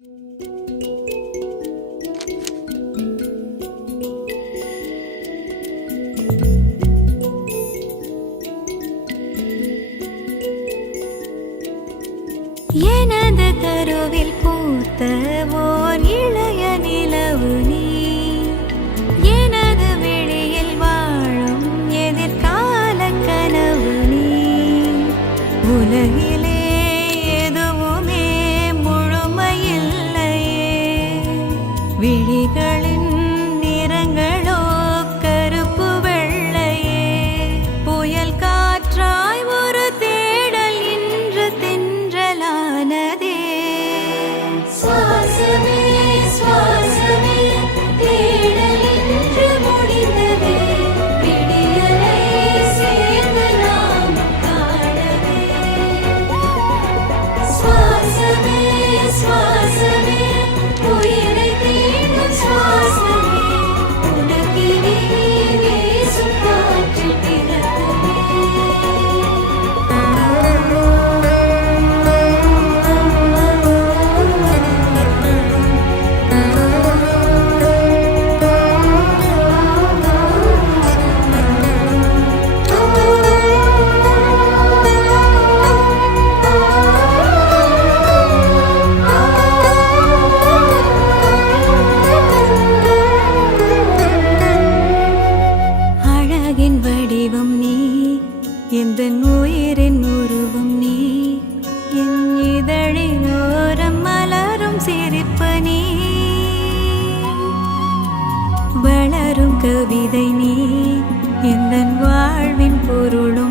எனது கருவில் பூத்த ஓர் இளைய நிலவு நீ, எனது வெளியில் வாழும் எதிர்கால கனவு நீ. உலகிலே எதுவுமே முழுமையில்லையே, விழிகளின் நிறங்களோ கருப்பு வெள்ளையே. புயல் காற்றாய் ஒரு தேடல் இன்று தென்றலானதே. சுவாசமே சுவாசமே தேடல் இன்று முடிந்ததே, விடியலை சேர்ந்து நாம் காணவே. சுவாசமே சுவாசமே உயிரை தேடும் சுவாசமே, உனக்கினி வீசும் காற்று பிறக்குமே. அழகின் வடிவம் நீ, எந்தன் உயிரின் உருவம் நீ, என் இதழின் ஓரம் மலரும் சிரிப்பு நீ. வளரும் கவிதை நீ, எந்தன் வாழ்வின் பொருளும்